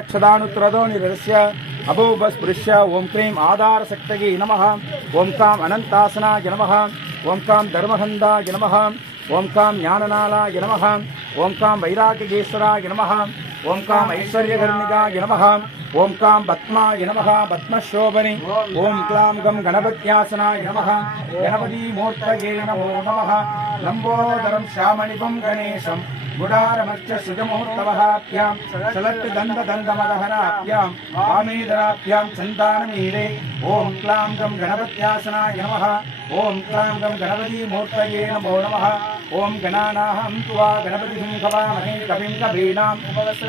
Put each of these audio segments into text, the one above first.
ಅಕ್ಷದಾನುತ್ರದೋ ನಿರಸ್ಯ ಅಭೂಭ ಸ್ಪೃಶ್ಯ ಓಂ cream ಆಧಾರ ಸಕ್ತಗಿ ನಮಃ ಓಂ com Anantasana ನಮಃ ಓಂ com ಧರ್ಮಹಂದ ನಮಃ ಓಂ ಕಾಂ ಜ್ಞಾನನಾಲ ನಮಃ ಓಂ ಕಾಂ ವೈರಾಗ್ಯಗೇಶ್ವರ ನಮಃ ఓం కాం ఐశ్వర్యగర్ణికాయ నమ ఓం కాం పద్మాయ నమ పద్మశోభని ఓం క్లాం గం గణపత్యాసనాయ నమ గణపతిమూర్తయే నమో నమ లంబోదరం శ్యామణిపం గణేశం గుడారమర్చ సుజమోత్తవహాభ్యాం చలత్తిదంతదంతమదహనాభ్యాం వామీధరాభ్యాం చందానమీడే ఓం క్లాం గం గణపత్యాసనాయ నమః ఓం క్లాం గం గణపతిమూర్తయే నమో నమః ఓం గణానాహం త్వా కవిం కవీనాం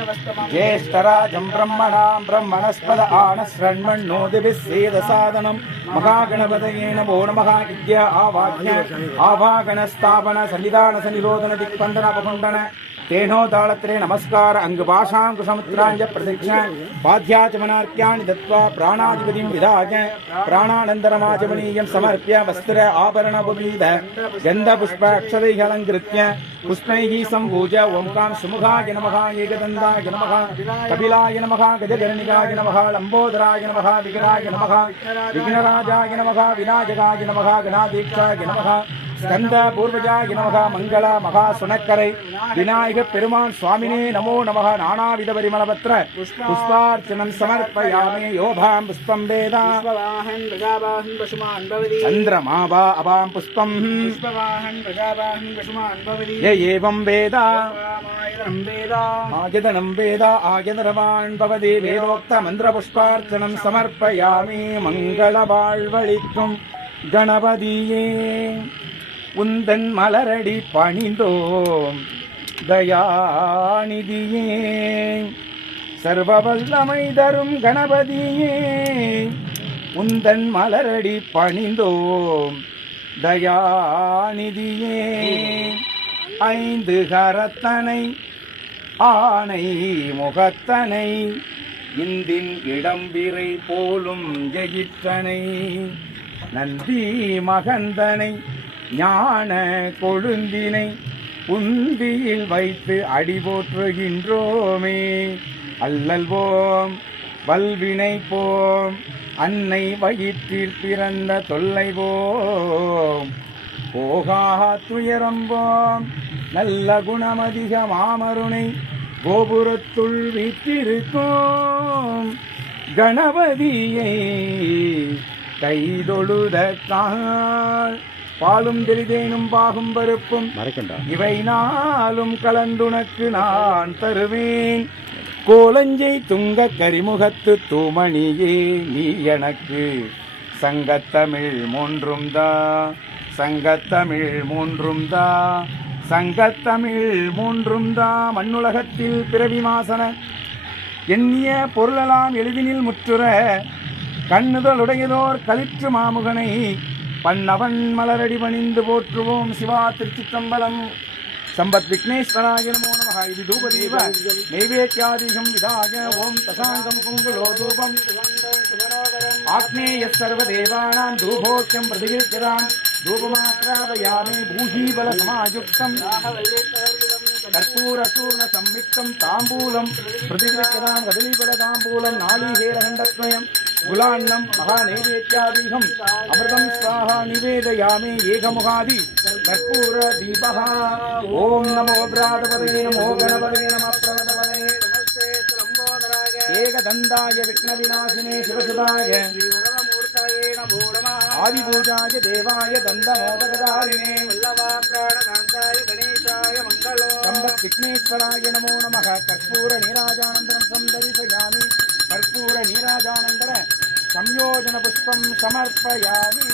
ज्येष्ठराजं ब्रह्मणां ब्रह्मणस्पद आनशृण्वन्नोदिभिः सेदसादनं महागणपतये नमो नमः विद्या आवाह्य आवागणस्थापन सन्निधान सन्निरोधन दिक्पन्दन अपकुण्डन तेनो ताळत्रे नमस्कार अङ्गभाषाङ्कुसमुद्राञ्च प्रदक्षिण पाद्याचमनार्क्याणि दत्त्वा प्राणाधिपतिं विधाय प्राणानन्दरमाचमनीयं समर्प्य वस्त्र आभरणपुपीत गन्धपुष्पाक्षदैः अलङ्कृत्य पुष्पैः सम्पूज्य ओङ्कां सुमुखाय नमः, एकदन्ताय नमः, कपिलाय नमः, गजगर्णिकाय नमः, लम्बोदराय नमः, विकराय नमः, विघ्नराजाय नमः, विनायकाय नमः, गणाधीक्षाय नमः ஸ்கந்த பூர்வஜாய நமக மங்கள மகா சுனக்கரை விநாயக பெருமான் சுவாமினே நமோ நமக நானாவித பரிமளபத்ர புஷ்பார்ச்சனம் சமர்ப்பயாமே யோபாம் புஷ்பம் வேதா पुष्पवाहन प्रजावाहन पशुमान् भवति சந்திரமாபா அபாம் புஷ்பம் पुष्पवाहन प्रजावाहन पशुमान् भवति ய ஏவம் வேதா रामायणं वेदा ஆயதனம் வேதா ஆயதனவான் பவதி வேதோக்த மந்திர புஷ்பார்ச்சனம் சமர்ப்பயாமி மங்கள வாழ்வழிக்கும் கணபதியே உந்தன் மலரடி பணிந்தோம். தயாநிதியே சர்வ வல்லமை தரும் கணபதியே உந்தன் மலரடி பணிந்தோம். தயாநிதியே ஐந்து கரத்தனை ஆனை முகத்தனை இந்தின் இடம்பிறை போலும் ஜெயிற்றனை நந்தி மகந்தனை ஞான கொழுந்தினை உந்தியில் வைத்து அடி போற்றுகின்றோமே. அல்லல் வல்வினை போம் அன்னை வயிற்றில் பிறந்த தொல்லை போம். போகா துயரம்போம் நல்ல குணமதிக மாமருணை கோபுரத்துள் வீற்றிருக்கும். கணபதியை கைதொழுத கால் பாலும் தெளிதேனும் பாகும் பருப்பும். இவை நாளும் கலந்துனக்கு நான் தருவேன். கோலஞ்சை துங்க கரிமுகத்து தூமணியே நீ எனக்கு. சங்கத்தமிழ் மூன்றும் தா சங்கத்தமிழ் மூன்றும் தா சங்கத்தமிழ் மூன்றும் தா மண்ணுலகத்தில் பிறவி மாசன. எண்ணிய பொருளெல்லாம் எளிதினில் முற்றுற கண்ணுதலுடையதோர் களிற்று மாமுகனை பன்னவன் மலரடி பணிந்து போற்றுவோம் சிவா திருச்சிற்றம்பலம். சம்பத் விக்னேஸ்வராய நமோ நமः இது தூபதீப நைவேத்தியாதிகம் விதாய ஓம் தசாங்கம் குங்குலோ தூபம். ஆக்னேய சர்வதேவானாம் தூபோக்கியம் பிரதிகிருக்கிறான் தூபமாத்ராவயாமே பூஜீபல சமாயுக்தம். கற்பூரசூர்ண சம்மிக்தம் தாம்பூலம். பிரதிகிருக்கிறான் கதலீபல தாம்பூலம் நாளீகேரகண்டத்வயம் குலாண்ணம் மகா நைவேத்தியாதீகம் அமிர்தம் ஸ்வாஹா நிவேதயாமி ஏகமுகாதி கற்பூர தீபா ஓம் நமோ பிராதபதே நமோ கணபதே நம பிரபதபதே. ஏகதந்தாய விக்னவிநாசினே சிவசுதாய. ஆதிபூஜாய தேவாய தந்தமோதகதாரிணே வல்லவாப்ராணகாந்தாய கணேசாய மங்களோ சம்பத் விக்னேஸ்வராய நமோ நமக. கற்பூர நீராஜானந்தரம் சந்தரிசயாமி கற்பூர நீராஜானந்தர சம்யோஜன புஷ்பம் சமர்ப்பயாமி.